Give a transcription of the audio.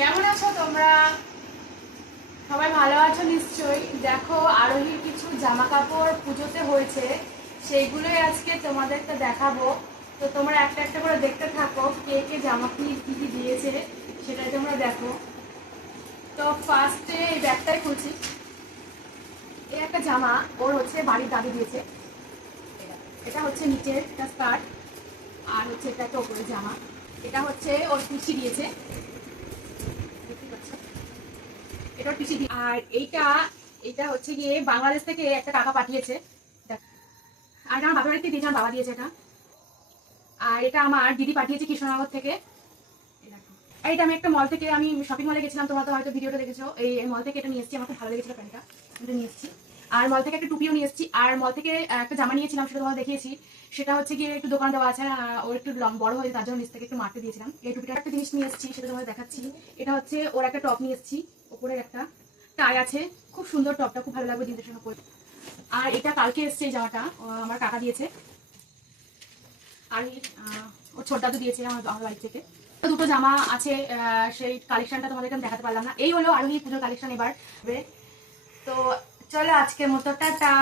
কেমন আছো তোমরা? সবাই ভালো আছো নিশ্চয়ই। দেখো, আরোহীর কিছু জামা কাপড় পুজোতে হয়েছে, সেইগুলোই আজকে তোমাদেরকে দেখাবো। তো তোমরা একটা একটা করে দেখতে থাকো, কে কে জামা কি কি দিয়েছে সেটাই তোমরা দেখো। তো ফার্স্টে এই ব্যাগটাই খুলছি। এই একটা জামা ওর হচ্ছে বাড়ির দাবি দিয়েছে। এটা হচ্ছে নিচের একটা স্কার্ট, আর হচ্ছে এটা একটা ওপরের জামা। এটা হচ্ছে ওর পিসি দিয়েছে, দেখতে পাচ্ছ। এটা পিসি দিয়ে, আর এইটা এটা হচ্ছে গিয়ে বাংলাদেশ থেকে একটা টাকা পাঠিয়েছে। আর এটা আমার বাপের বাড়িতে দিয়েছে, আমার বাবা দিয়েছে এটা। আর এটা আমার দিদি পাঠিয়েছে কৃষ্ণনগর থেকে। এইটা আমি একটা মল থেকে, আমি শপিং মলে গেছিলাম, তোমরা তো হয়তো ভিডিওটা দেখেছো। এই মল থেকে এটা নিয়ে এসেছি, আমার খুব ভালো লেগেছিল প্যান্টটা, এটা নিয়ে এসেছি। আর মল থেকে একটা টুপিও নিয়ে এসেছি, আর মল থেকে একটা জামা নিয়েছিলাম, সেটা তোমাদের দেখিয়েছি। সেটা হচ্ছে গিয়ে একটু দোকান দেওয়া আছে, ওর একটু বড় হয়েছে, তার জন্য নিচ থেকে একটু মারতে দিয়েছিলাম। এই টুপিটা একটা জিনিস নিয়ে এসেছি, সেটা তোমাদের দেখাচ্ছি। এটা হচ্ছে ওর একটা টপ নিয়ে এসেছি, ওপরের একটা টাই আছে, খুব সুন্দর টপটা, খুব ভালো লাগবে জিনিসের সঙ্গে পরে। আর এটা কালকে এসছে এই জামাটা, আমার কাকা দিয়েছে। আর ওর ছোট দাদু দিয়েছে আমার বাড়ি থেকে। দুটো জামা আছে, সেই কালেকশনটা তোমাদেরকে আমি দেখাতে পারলাম না। এই হলো আরোহী পুজোর কালেকশন এবার। তো চলো আজকের মতো টাটা।